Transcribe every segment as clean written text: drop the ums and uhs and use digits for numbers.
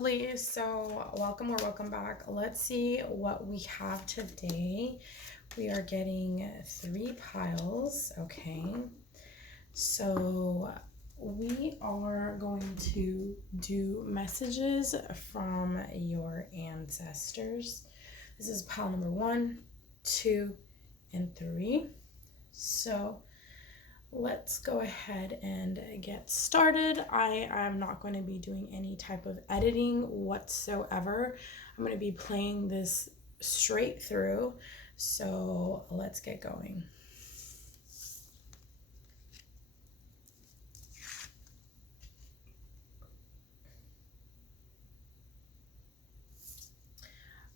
lovely. So welcome back. Let's see what we have today. We are getting 3 piles. Okay, so we are going to do messages from your ancestors. This is pile number 1, 2, and 3. So let's go ahead and get started. I am not going to be doing any type of editing whatsoever. I'm going to be playing this straight through. So let's get going.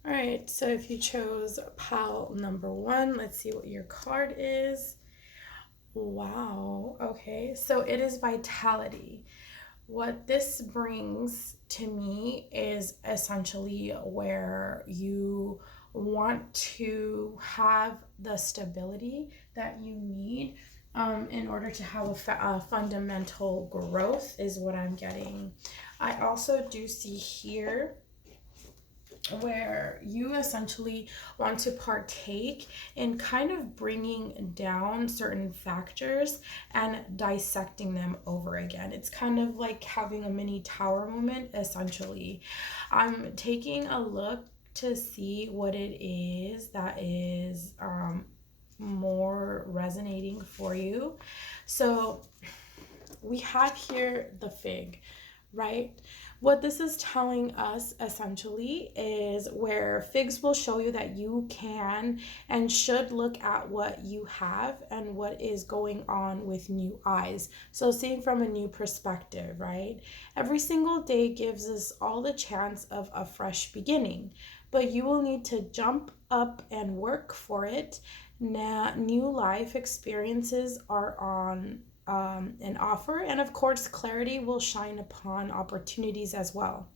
All right, so if you chose pile number 1, let's see what your card is. Wow, okay, so it is vitality. What this brings to me is essentially where you want to have the stability that you need in order to have a fundamental growth is what I'm getting. I also do see here where you essentially want to partake in kind of bringing down certain factors and dissecting them over again. It's kind of like having a mini tower moment, essentially. I'm taking a look to see what it is that is more resonating for you. So we have here the fig, right? What this is telling us essentially is where figs will show you that you can and should look at what you have and what is going on with new eyes. So seeing from a new perspective, right? Every single day gives us all the chance of a fresh beginning, but you will need to jump up and work for it. Now, new life experiences are on an offer, and of course clarity will shine upon opportunities as well.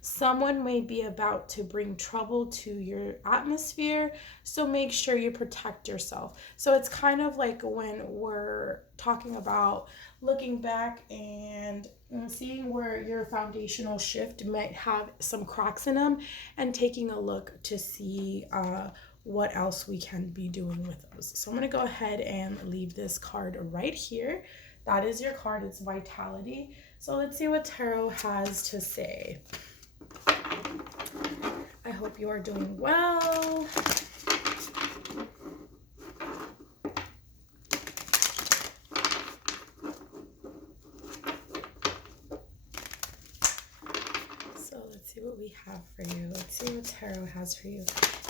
Someone may be about to bring trouble to your atmosphere, so make sure you protect yourself. So it's kind of like when we're talking about looking back and seeing where your foundational shift might have some cracks in them and taking a look to see what else we can be doing with those. So I'm going to go ahead and leave this card right here. That is your card. It's vitality. So let's see what tarot has to say. I hope you are doing well. So let's see what we have for you. Let's see what tarot has for you.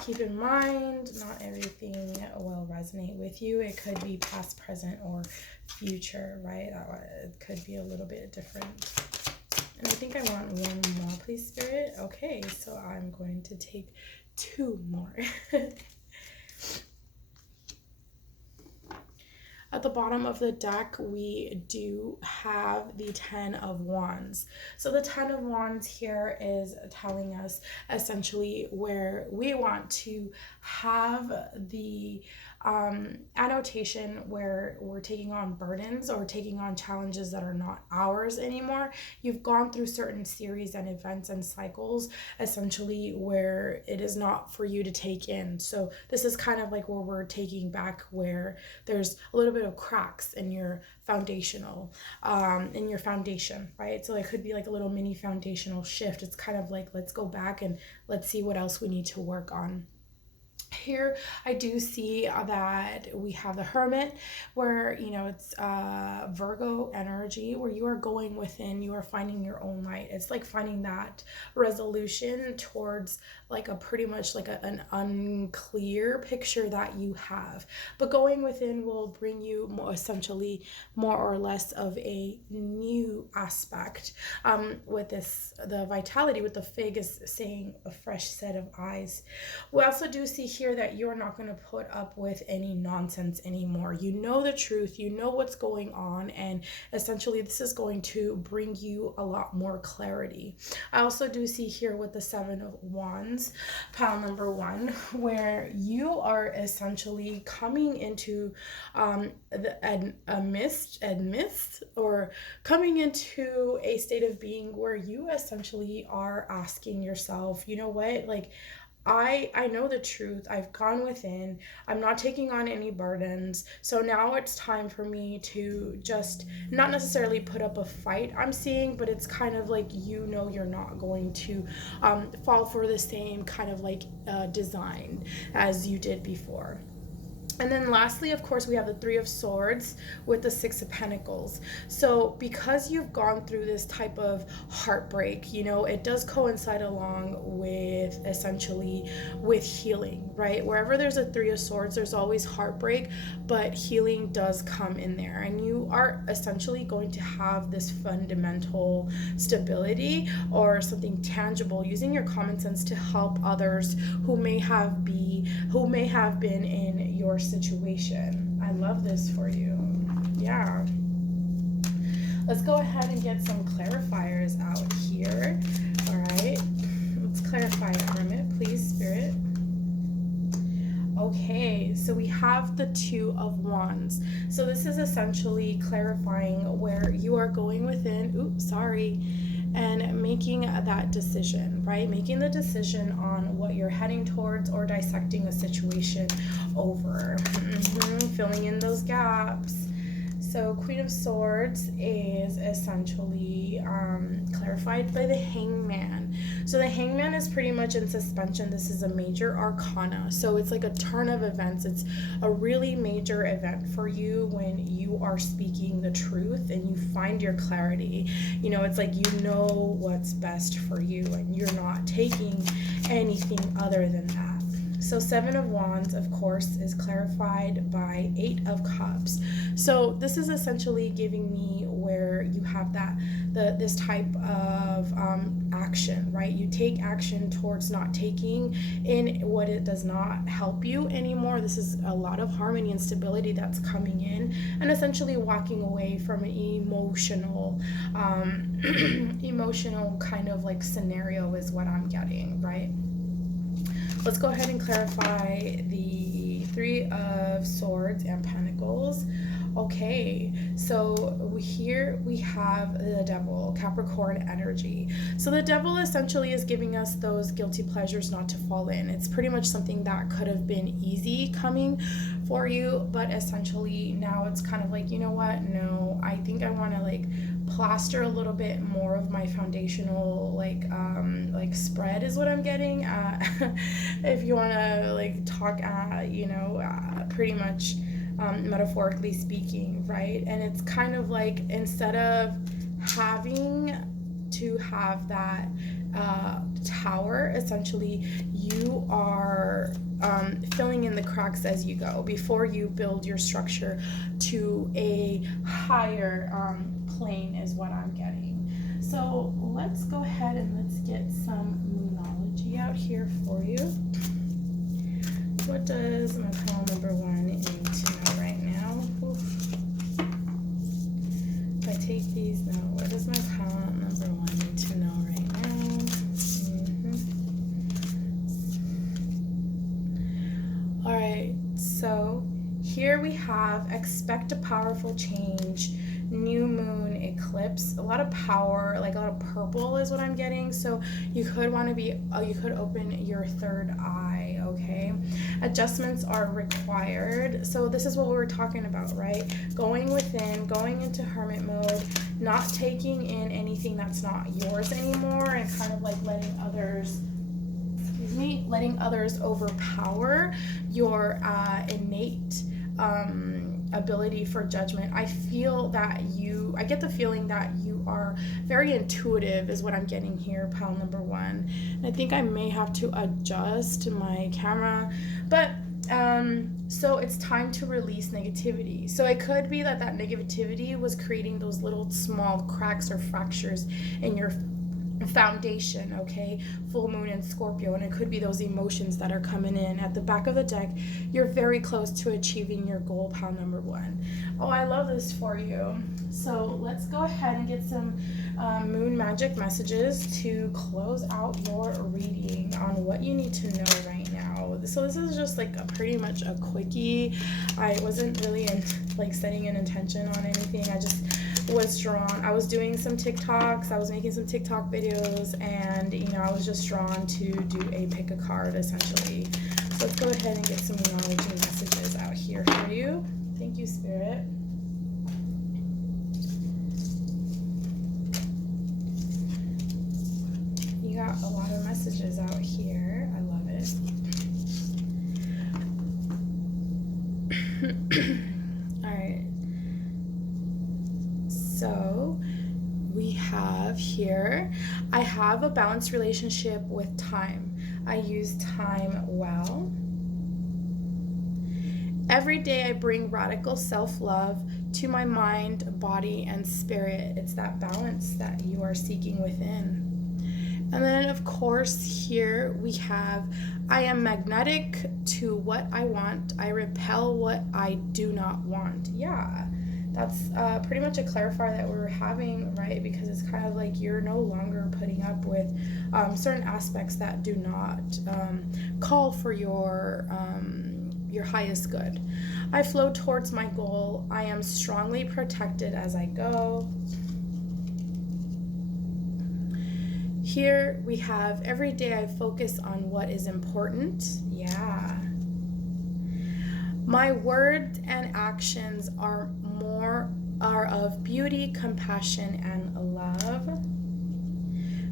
Keep in mind, not everything will resonate with you. It could be past, present, or future, right? It could be a little bit different. And I think I want 1 more, please, Spirit. Okay, so I'm going to take 2 more. At the bottom of the deck, we do have the 10 of Wands. So the 10 of Wands here is telling us essentially where we want to have the annotation where we're taking on burdens or taking on challenges that are not ours anymore. You've gone through certain series and events and cycles essentially where it is not for you to take in. So this is kind of like where we're taking back where there's a little bit of cracks in your foundational in your foundation, right? So it could be like a little mini foundational shift. It's kind of like, let's go back and let's see what else we need to work on. Here I do see that we have the Hermit, where it's Virgo energy, where you are going within, you are finding your own light. It's like finding that resolution towards like a pretty much like an unclear picture that you have, but going within will bring you essentially more or less of a new aspect. With this, the vitality with the fig is saying a fresh set of eyes. We also do see here here that you're not going to put up with any nonsense anymore. You know the truth, you know what's going on, and essentially this is going to bring you a lot more clarity. I also do see here with the Seven of Wands, pile number 1, where you are essentially coming into a mist, or coming into a state of being where you essentially are asking yourself, you know what, like, I know the truth. I've gone within. I'm not taking on any burdens. So now it's time for me to just not necessarily put up a fight, I'm seeing, but it's kind of like, you know, you're not going to fall for the same kind of like design as you did before. And then lastly, of course, we have the Three of Swords with the Six of Pentacles. So because you've gone through this type of heartbreak, you know, it does coincide along with essentially with healing, right? Wherever there's a Three of Swords, there's always heartbreak, but healing does come in there. And you are essentially going to have this fundamental stability or something tangible, using your common sense to help others who may have been in your situation. I love this for you. Yeah. Let's go ahead and get some clarifiers out here. All right. Let's clarify it, Hermit, please, Spirit. Okay, so we have the Two of Wands. So this is essentially clarifying where you are going within, and making that decision, right? Making the decision on what you're heading towards, or dissecting a situation over. Filling in those gaps. So Queen of Swords is essentially clarified by the Hangman. So the Hangman is pretty much in suspension. This is a major arcana. So it's like a turn of events. It's a really major event for you when you are speaking the truth and you find your clarity. You know, it's like, you know what's best for you and you're not taking anything other than that. So Seven of Wands, of course, is clarified by Eight of Cups. So this is essentially giving me where you have this type of action, right? You take action towards not taking in what it does not help you anymore. This is a lot of harmony and stability that's coming in, and essentially walking away from an emotional kind of like scenario is what I'm getting, right? Let's go ahead and clarify the Three of Swords and Pentacles. Okay, so here we have the Devil, Capricorn energy. So the Devil essentially is giving us those guilty pleasures not to fall in. It's pretty much something that could have been easy coming for you, but essentially now it's kind of like, you know what? No, I think I want to like plaster a little bit more of my foundational like spread is what I'm getting. If you want to like talk pretty much metaphorically speaking, right? And it's kind of like, instead of having to have that tower, essentially you are filling in the cracks as you go before you build your structure to a higher plane is what I'm getting. So let's go ahead and let's get some Moonology out here for you. What does my pile number 1 need to know right now? Oof. If I take these now, what does my pile number 1 need to know right now? All right, so here we have expect a powerful change, new moon, eclipse, a lot of power, like a lot of purple is what I'm getting. So you could want to be, you could open your third eye, okay? Adjustments are required. So this is what we were talking about, right? Going within, going into hermit mode, not taking in anything that's not yours anymore, and kind of like letting others overpower your innate ability for judgment. I get the feeling that you are very intuitive is what I'm getting here, pile number 1. And I think I may have to adjust my camera, but so it's time to release negativity. So it could be that negativity was creating those little small cracks or fractures in your foundation, okay? Full moon in Scorpio, and it could be those emotions that are coming in. At the back of the deck, you're very close to achieving your goal, pile number 1. Oh, I love this for you. So let's go ahead and get some moon magic messages to close out your reading on what you need to know right now. So this is just like pretty much a quickie. I wasn't really setting an intention on anything. I just was drawn. I was doing some TikToks, I was making some TikTok videos, and I was just drawn to do a pick a card essentially. So let's go ahead and get some acknowledging messages out here for you. Thank you, Spirit. You got a lot of messages out here. I love it. Alright. So we have here, I have a balanced relationship with time. I use time well. Every day I bring radical self-love to my mind, body, and spirit. It's that balance that you are seeking within. And then, of course, here we have, I am magnetic to what I want. I repel what I do not want. Yeah, that's pretty much a clarifier that we're having, right? Because it's kind of like you're no longer putting up with certain aspects that do not call for your highest good. I flow towards my goal. I am strongly protected as I go. Here we have, every day I focus on what is important. Yeah. My words and actions are of beauty, compassion, and love.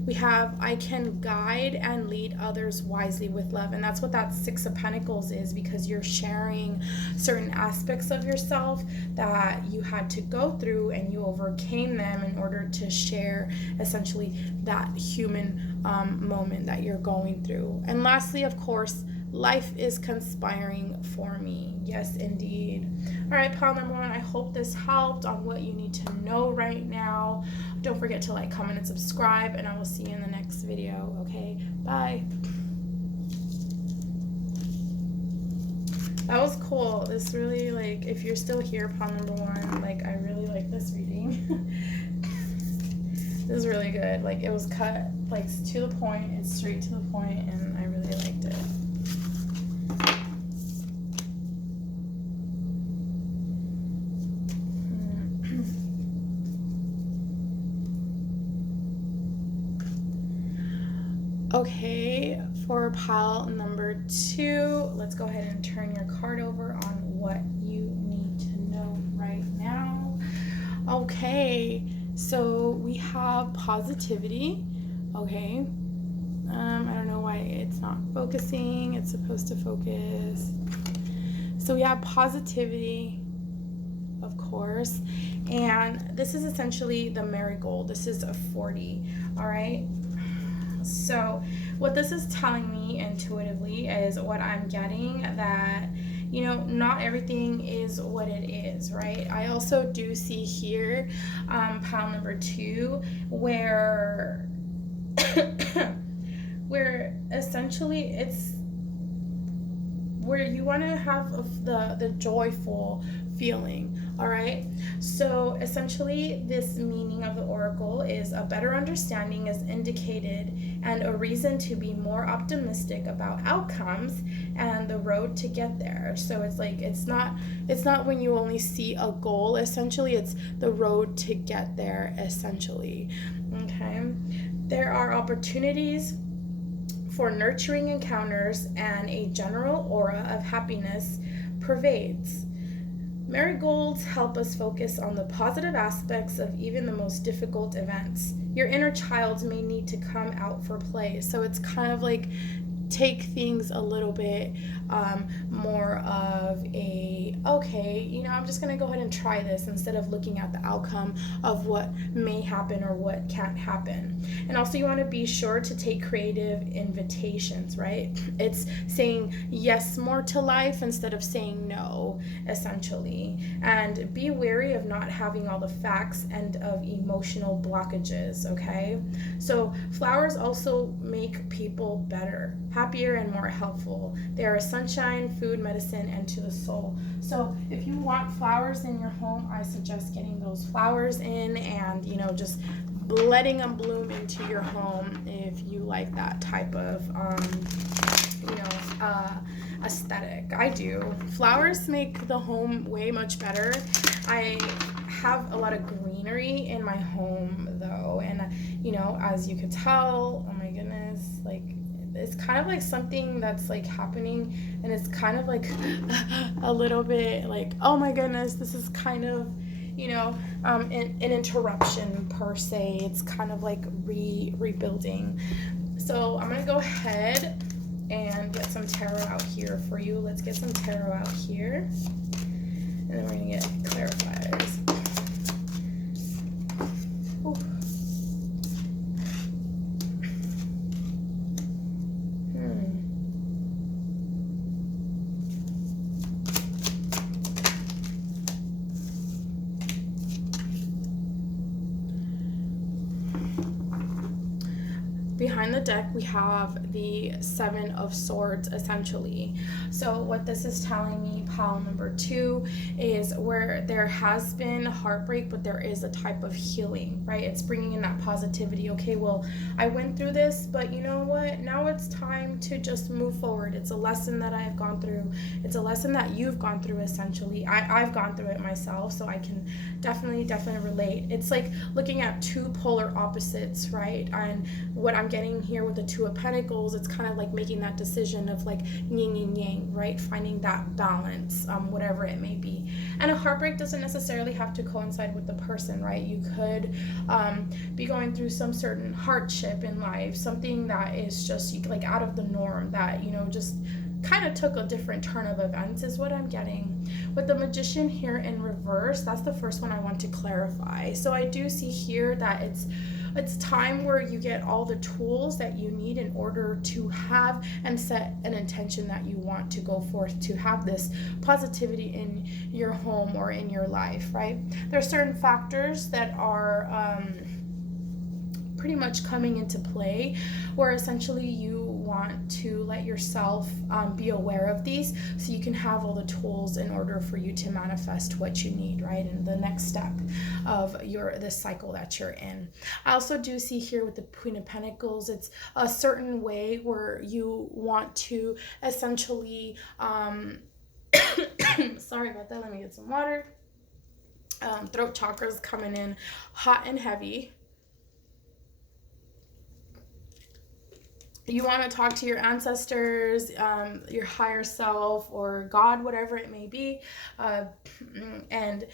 We have, I can guide and lead others wisely with love. And that's what that 6 of Pentacles is, because you're sharing certain aspects of yourself that you had to go through and you overcame them in order to share essentially that human moment that you're going through. And lastly, of course, life is conspiring for me. Yes, indeed. All right, pile number 1, I hope this helped on what you need to know right now. Don't forget to like, comment, and subscribe, and I will see you in the next video. Okay, bye. That was cool. This really, like, if you're still here, pile number 1, like, I really like this reading. This is really good. Like, it was cut, like, to the point. It's straight to the point, and I really liked it. Okay, for pile number 2, let's go ahead and turn your card over on what you need to know right now. Okay, so we have positivity. Okay, I don't know why it's not focusing. It's supposed to focus. So we have positivity, of course, and this is essentially the marigold. This is a 40. All right. So what this is telling me intuitively is what I'm getting, that not everything is what it is, right? I also do see here pile number 2 where where essentially it's where you want to have the joyful feeling. All right, so essentially this meaning of the oracle is a better understanding is indicated and a reason to be more optimistic about outcomes and the road to get there. So it's like it's not when you only see a goal, essentially it's the road to get there, essentially. Okay, there are opportunities for nurturing encounters, and a general aura of happiness pervades. Marigolds help us focus on the positive aspects of even the most difficult events. Your inner child may need to come out for play. So it's kind of like take things a little bit more of a, okay, you know, I'm just going to go ahead and try this instead of looking at the outcome of what may happen or what can't happen. And also you want to be sure to take creative invitations, right? It's saying yes more to life instead of saying no, essentially. And be wary of not having all the facts and of emotional blockages, okay? So flowers also make people better, happier, and more helpful. They are a sunshine, food, medicine, and to the soul. So if you want flowers in your home, I suggest getting those flowers in and, you know, just letting them bloom into your home if you like that type of, you know, aesthetic. I do. Flowers make the home way much better. I have a lot of greenery in my home though, and you know, as you could tell, oh my goodness, like it's kind of like something that's like happening, and it's kind of like a little bit like, oh my goodness, this is kind of, you know, an interruption per se. It's kind of like rebuilding. So I'm gonna go ahead and get some tarot out here for you. Let's get some tarot out here, and then we're gonna get clarifiers. Ooh. Behind the deck, we have the Seven of Swords, essentially. So what this is telling me, pile number 2, is where there has been heartbreak, but there is a type of healing, right? It's bringing in that positivity. Okay, well, I went through this, but you know what? Now it's time to just move forward. It's a lesson that I've gone through. It's a lesson that you've gone through, essentially. I've gone through it myself, so I can definitely relate. It's like looking at two polar opposites, right? And what I'm getting here with the Two of Pentacles, it's kind of like making that decision of like yin and yang, right? Finding that balance, whatever it may be. And a heartbreak doesn't necessarily have to coincide with the person, right? You could be going through some certain hardship in life, something that is just like out of the norm, that, you know, just kind of took a different turn of events is what I'm getting. With the Magician here in reverse, that's the first one I want to clarify. So I do see here that it's time where you get all the tools that you need in order to have and set an intention that you want to go forth to have this positivity in your home or in your life, right? There are certain factors that are pretty much coming into play where essentially you want to let yourself be aware of these so you can have all the tools in order for you to manifest what you need, right? And the next step of this cycle that you're in. I also do see here with the Queen of Pentacles, it's a certain way where you want to essentially sorry about that, let me get some water. Throat chakra's coming in hot and heavy. You want to talk to your ancestors, your higher self, or God, whatever it may be. And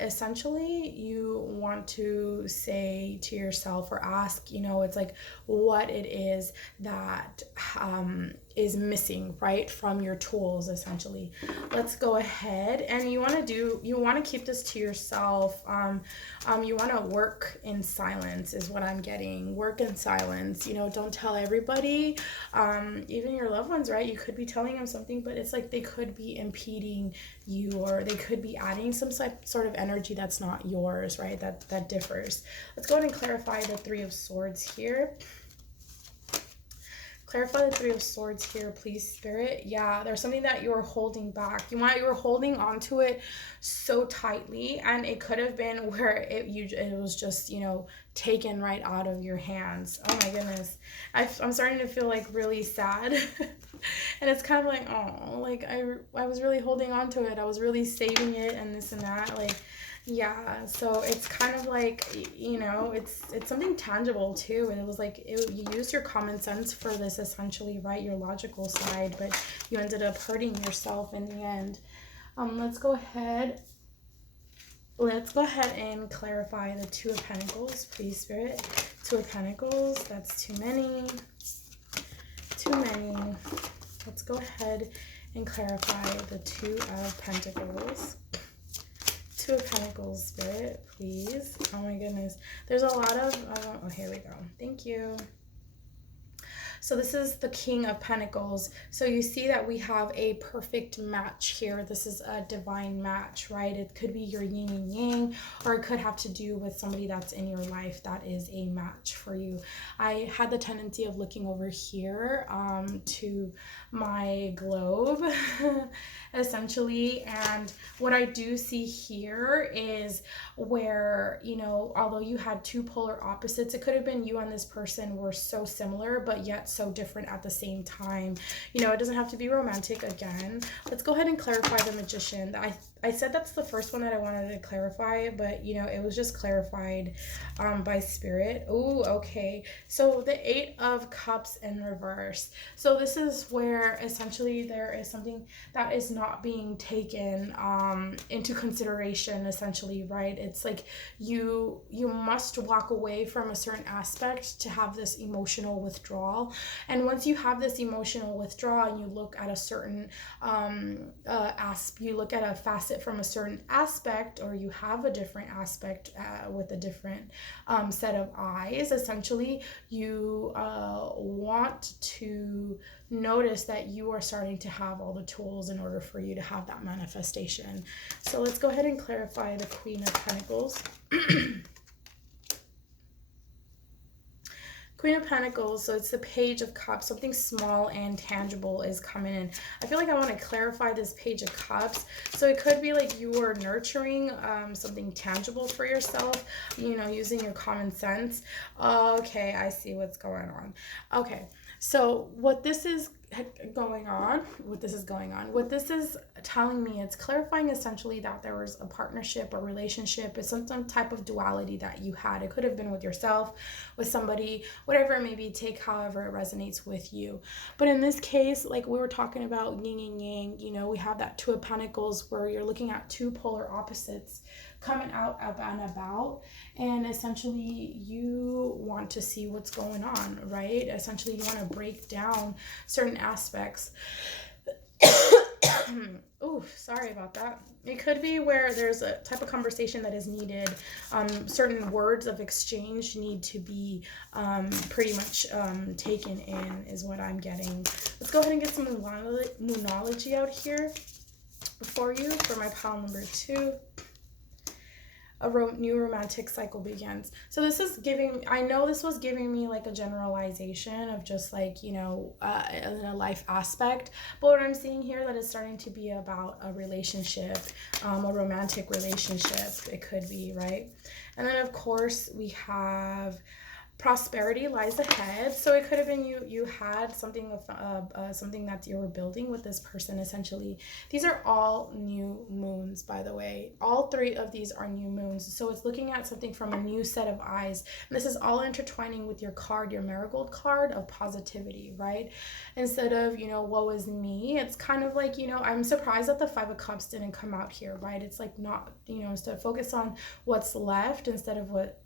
essentially, you want to say to yourself or ask, you know, it's like what it is that is missing, right, from your tools, essentially. Let's go ahead. And you want to keep this to yourself. You want to work in silence is what I'm getting. Work in silence. You know, don't tell everybody, even your loved ones, right? You could be telling them something, but it's like they could be impeding you, or they could be adding some sort of energy that's not yours, right? That differs. Let's go ahead and clarify the Three of Swords here. Clarify the Three of Swords here, please, Spirit. Yeah, there's something that you're holding back. You were holding onto it so tightly, and it could have been where it was just, you know, taken right out of your hands. Oh my goodness. I'm starting to feel like really sad. And it's kind of like, oh, like I was really holding on to it. I was really saving it and this and that. Like, yeah, so it's kind of like, you know, it's something tangible too. And it was like you used your common sense for this, essentially, right? Your logical side, but you ended up hurting yourself in the end. Let's go ahead and clarify the Two of Pentacles, please, Spirit. Two of Pentacles, that's too many. Too many. go ahead and clarify the Two of Pentacles. Two of Pentacles, Spirit, please. Oh my goodness. There's a lot of, oh, here we go. Thank you. So this is the King of Pentacles. So you see that we have a perfect match here. This is a divine match, right? It could be your yin and yang, or it could have to do with somebody that's in your life that is a match for you. I had the tendency of looking over here to my globe, essentially. And what I do see here is where, you know, although you had two polar opposites, it could have been you and this person were so similar, but yet so different at the same time. You know, it doesn't have to be romantic. Again, let's go ahead and clarify the Magician. I said that's the first one that I wanted to clarify, but you know, it was just clarified by Spirit. Oh, okay. So the Eight of Cups in reverse. So this is where essentially there is something that is not being taken into consideration, essentially, right? It's like you must walk away from a certain aspect to have this emotional withdrawal. And once you have this emotional withdrawal and you look at a certain you look at a facet from a certain aspect, or you have a different aspect with a different set of eyes, essentially, you want to notice that you are starting to have all the tools in order for you to have that manifestation. So let's go ahead and clarify the Queen of Pentacles. Queen of Pentacles, so it's the Page of Cups. Something small and tangible is coming in. I feel like I want to clarify this Page of Cups. So it could be like you are nurturing something tangible for yourself, you know, using your common sense. Okay, I see what's going on. Okay, so what this is what this is telling me, it's clarifying essentially that there was a partnership or relationship, it's some type of duality that you had. It could have been with yourself, with somebody, whatever it may be, take however it resonates with you. But in this case, like we were talking about yin and yang, you know, we have that Two of Pentacles where you're looking at two polar opposites coming out up and about, and essentially you want to see what's going on, right? Essentially you want to break down certain aspects. Oh, sorry about that. It could be where there's a type of conversation that is needed. Certain words of exchange need to be pretty much taken in, is what I'm getting. Let's go ahead and get some moonology out here for you for my pile number 2. A new romantic cycle begins. So this is giving, I know this was giving me like a generalization of just like, you know, in a life aspect, but what I'm seeing here that is starting to be about a relationship, a romantic relationship, it could be, right? And then of course we have prosperity lies ahead. So it could have been you had something of something that you were building with this person, essentially. These are all new moons, by the way. All 3 of these are new moons. So it's looking at something from a new set of eyes. And this is all intertwining with your card, your marigold card of positivity, right? Instead of, you know, woe is me, it's kind of like, you know, I'm surprised that the 5 of Cups didn't come out here, right? It's like not, you know, instead of focus on what's left instead of what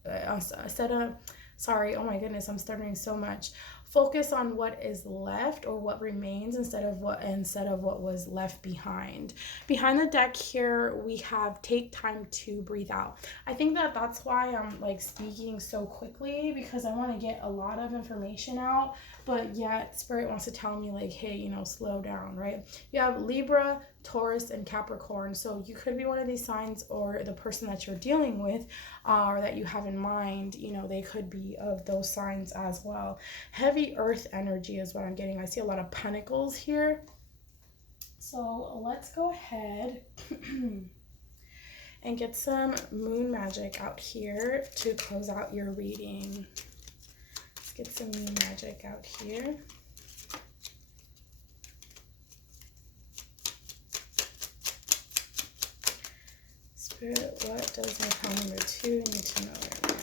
sorry, oh my goodness, I'm stuttering so much. Focus on what is left or what remains instead of what was left behind. Behind the deck here, we have take time to breathe out. I think that's why I'm like speaking so quickly, because I want to get a lot of information out, but yet Spirit wants to tell me like, hey, you know, slow down, right? You have Libra, Taurus, and Capricorn. So you could be one of these signs, or the person that you're dealing with or that you have in mind, you know, they could be of those signs as well. Heavy earth energy is what I'm getting. I see a lot of pentacles here. So let's go ahead and get some moon magic out here to close out your reading. Let's get some moon magic out here. Spirit, what does my pile number 2 need to know right now?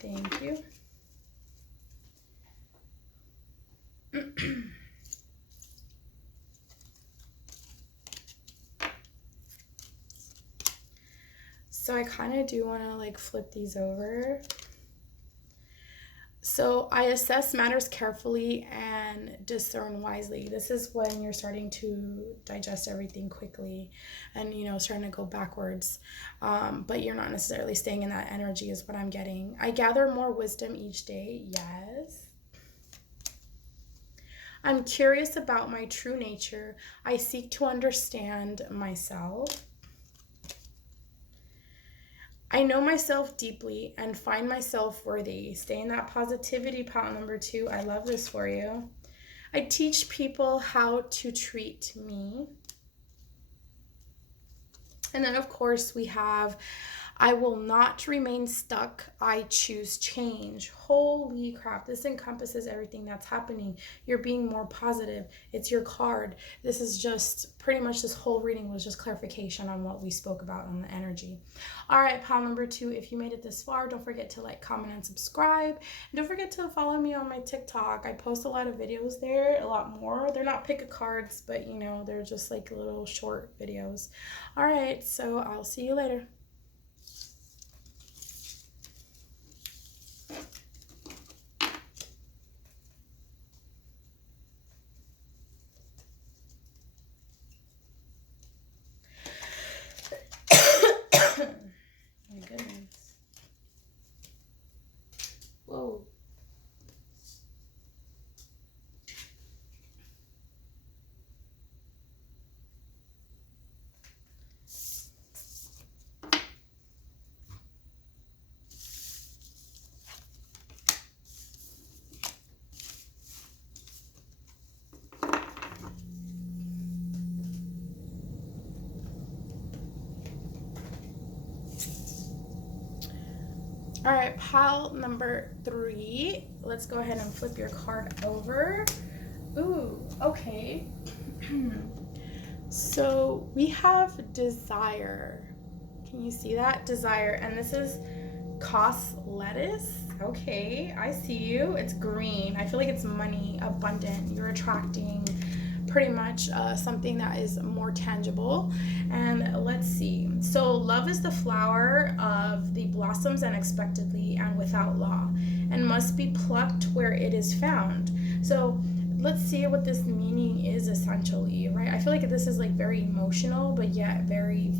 Thank you. So I kind of do want to like flip these over. So I assess matters carefully and discern wisely. This is when you're starting to digest everything quickly and, starting to go backwards. But you're not necessarily staying in that energy is what I'm getting. I gather more wisdom each day. Yes. I'm curious about my true nature. I seek to understand myself. I know myself deeply and find myself worthy. Stay in that positivity, pile number 2. I love this for you. I teach people how to treat me. And then, of course, we have, I will not remain stuck. I choose change. Holy crap. This encompasses everything that's happening. You're being more positive. It's your card. This is just pretty much, this whole reading was just clarification on what we spoke about on the energy. All right, pile number 2. If you made it this far, don't forget to like, comment, and subscribe. And don't forget to follow me on my TikTok. I post a lot of videos there, a lot more. They're not pick a cards, but they're just like little short videos. All right, so I'll see you later. My goodness. Whoa. All right, pile number 3. Let's go ahead and flip your card over. Ooh, okay. So we have desire. Can you see that? Desire. And this is cost lettuce. Okay, I see you. It's green. I feel like it's money, abundant. You're attracting pretty much something that is more tangible. And let's see. So love is the flower of the blossoms unexpectedly and without law, and must be plucked where it is found. So let's see what this meaning is essentially, right? I feel like this is like very emotional, but yet very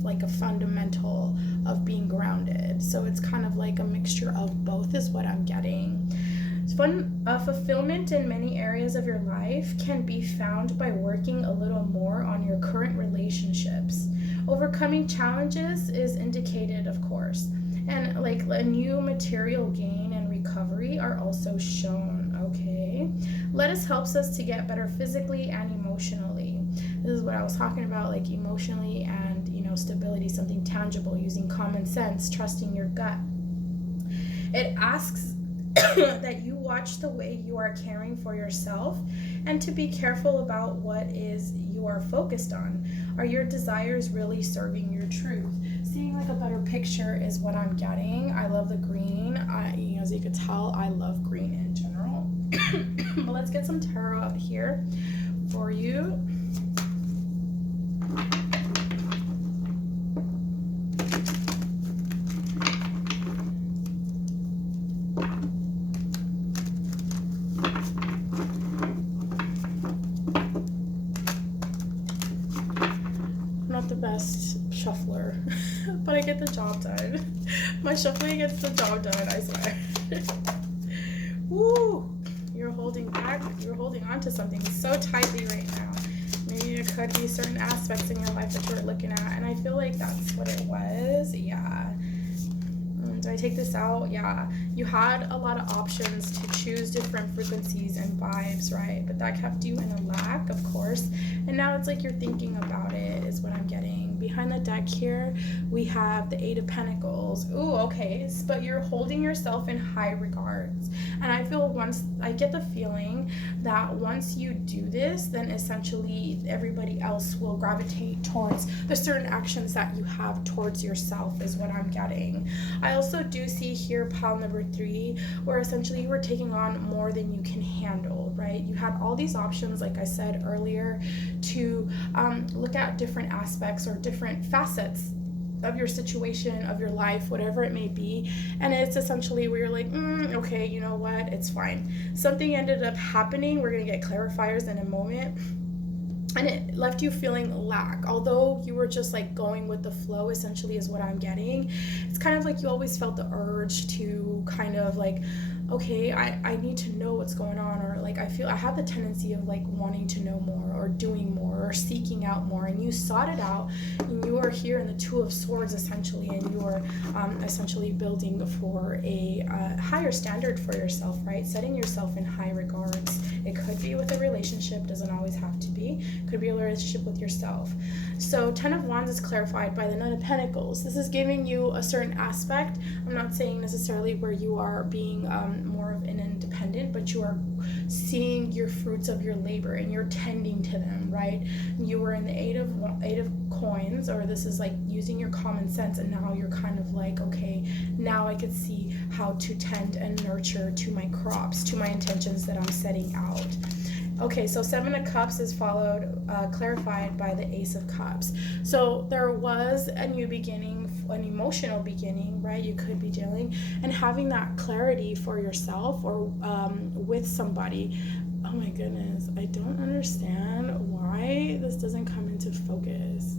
like a fundamental of being grounded. So it's kind of like a mixture of both is what I'm getting. Fulfillment in many areas of your life can be found by working a little more on your current relationships. Overcoming challenges is indicated, of course, and like a new material gain and recovery are also shown. Okay, lettuce helps us to get better physically and emotionally. This is what I was talking about, like emotionally and stability, something tangible, using common sense, trusting your gut. It asks that you watch the way you are caring for yourself and to be careful about what is you are focused on. Are your desires really serving your truth? Seeing like a better picture is what I'm getting. I love the green. As you could tell, I love green in general. But let's get some tarot out here for you. The best shuffler, but I get the job done. My shuffling gets the job done, I swear. Woo! You're holding back, you're holding on to something so tightly right now. Maybe there could be certain aspects in your life that you're looking at, and I feel like that's what it was. Yeah. Do I take this out? Yeah. You had a lot of options to choose different frequencies and vibes, right? But that kept you in a lack, of course. And now it's like you're thinking about it is what I'm getting. Behind the deck here, we have the 8 of Pentacles. Ooh, okay. But you're holding yourself in high regards. And I get the feeling that once you do this, then essentially everybody else will gravitate towards the certain actions that you have towards yourself is what I'm getting. I also do see here pile number 3, where essentially you were taking on more than you can handle, right? You had all these options, like I said earlier, to look at different aspects or different facets your situation, of your life, whatever it may be. And it's essentially where you're like, okay, you know what, it's fine. Something ended up happening. We're going to get clarifiers in a moment. And it left you feeling lack, although you were just like going with the flow, essentially, is what I'm getting. It's kind of like you always felt the urge to kind of like, okay, I need to know what's going on, or like I feel I have the tendency of like wanting to know more, or doing more, or seeking out more. And you sought it out, and you are here in the Two of Swords, essentially, and you are essentially building for a higher standard for yourself, right? Setting yourself in high regards. It could be with a relationship, doesn't always have to be. Could be a relationship with yourself. So 10 of Wands is clarified by the Nine of Pentacles. This is giving you a certain aspect. I'm not saying necessarily where you are being more of an independent, but you are seeing your fruits of your labor and you're tending to them, right? You were in the eight of coins, or this is like using your common sense, and now you're kind of like, okay, now I could see how to tend and nurture to my crops, to my intentions that I'm setting out. Okay, so Seven of Cups is clarified by the Ace of Cups. So there was a new beginning, an emotional beginning, right? You could be dealing and having that clarity for yourself, or with somebody. Oh my goodness, I don't understand why this doesn't come into focus.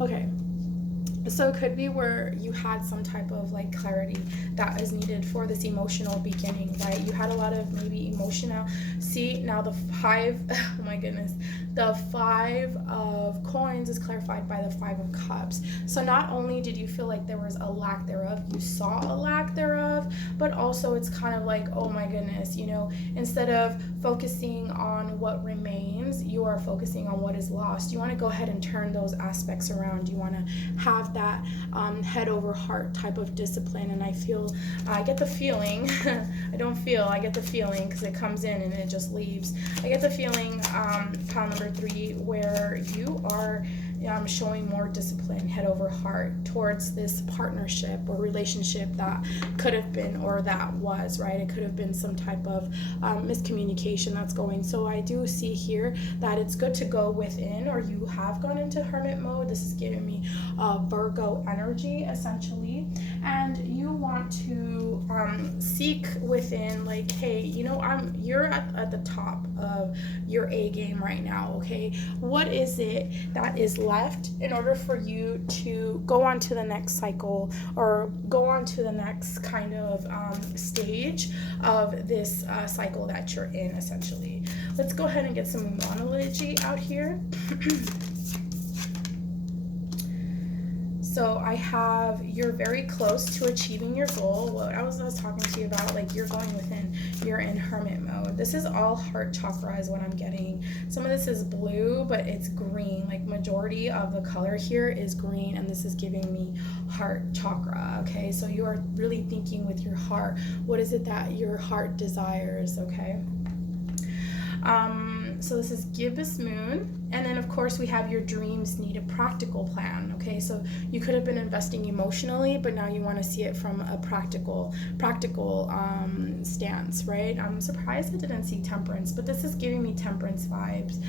Okay. So it could be where you had some type of like clarity that is needed for this emotional beginning, right? You had a lot of maybe emotional. See, now the five, oh my goodness, the Five of Coins is clarified by the Five of Cups. So not only did you feel like there was a lack thereof, you saw a lack thereof, but also it's kind of like, oh my goodness, you know, instead of focusing on what remains, you are focusing on what is lost. You want to go ahead and turn those aspects around. You want to have that head over heart type of discipline. And I get the feeling, I get the feeling, because it comes in and it just leaves. I get the feeling, pile number 3, where you are showing more discipline, head over heart, towards this partnership or relationship that could have been, or that was, right? It could have been some type of miscommunication that's going. So I do see here that it's good to go within, or you have gone into hermit mode. This is giving me Virgo energy, essentially. And you want to seek within, like, hey, you know, you're at the top of your A game right now, okay? What is it that is left in order for you to go on to the next cycle, or go on to the next kind of stage of this cycle that you're in, essentially? Let's go ahead and get some monology out here. So I have, you're very close to achieving your goal. What I was talking to you about, like, you're going within, you're in hermit mode. This is all heart chakra is what I'm getting. Some of this is blue, but it's green. Like, majority of the color here is green, and this is giving me heart chakra, okay? So you are really thinking with your heart. What is it that your heart desires, okay? So this is gibbous moon, and then of course we have your dreams need a practical plan, okay? So you could have been investing emotionally, but now you want to see it from a practical stance, right? I'm surprised I didn't see temperance, but this is giving me temperance vibes.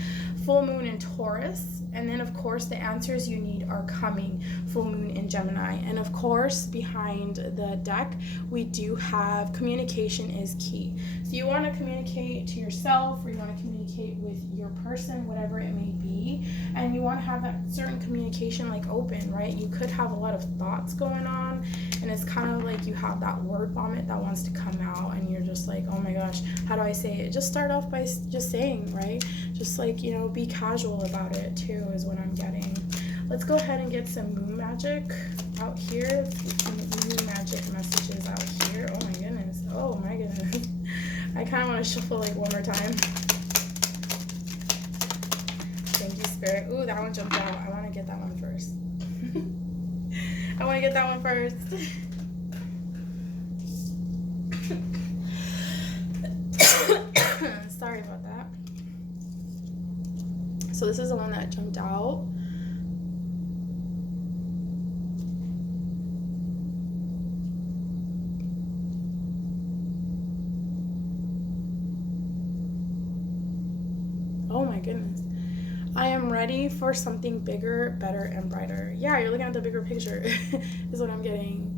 Full moon in Taurus, and then of course the answers you need are coming. Full moon in Gemini, and of course behind the deck we do have communication is key. So you want to communicate to yourself, or you want to communicate with your person, whatever it may be, and you want to have that certain communication like open, right? You could have a lot of thoughts going on, and it's kind of like you have that word vomit that wants to come out, and you're just like, oh my gosh, how do I say it? Just start off by just saying, right? Just like, you know, be casual about it too is what I'm getting. Let's go ahead and get some moon magic out here. Some moon magic messages out here. Oh my goodness. Oh my goodness. I kind of want to shuffle like one more time. Thank you, Spirit. Ooh, that one jumped out. I want to get that one first. I want to get that one first. Sorry about that. So this is the one that jumped out. Oh my goodness. I am ready for something bigger, better, and brighter. Yeah, you're looking at the bigger picture is what I'm getting.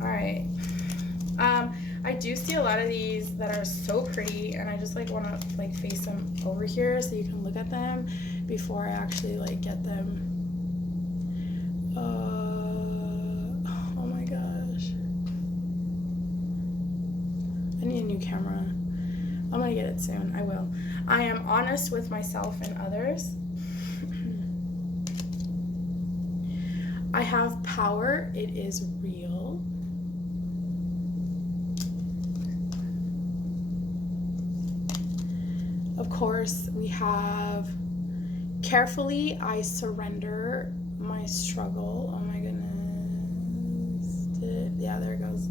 All right. I do see a lot of these that are so pretty, and I just like want to like face them over here so you can look at them before I actually like get them. Oh my gosh. I need a new camera. I'm gonna get it soon. I will. I am honest with myself and others. I have power. It is real. Of course, we have carefully I surrender my struggle. Oh my goodness. Yeah, there it goes.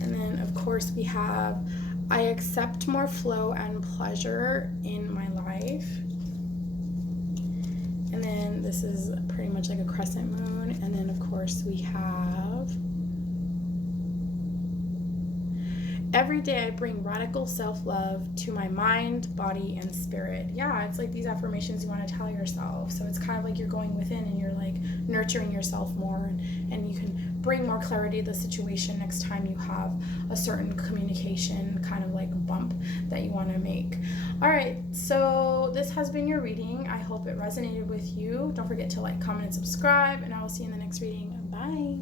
And then, of course, we have I accept more flow and pleasure in my life. And then this is pretty much like a crescent moon. And then, of course, we have every day I bring radical self-love to my mind, body, and spirit. Yeah, it's like these affirmations you want to tell yourself. So it's kind of like you're going within and you're like nurturing yourself more, and you can bring more clarity to the situation next time you have a certain communication kind of like bump that you want to make. All right, so this has been your reading. I hope it resonated with you. Don't forget to like, comment, and subscribe, and I will see you in the next reading. Bye.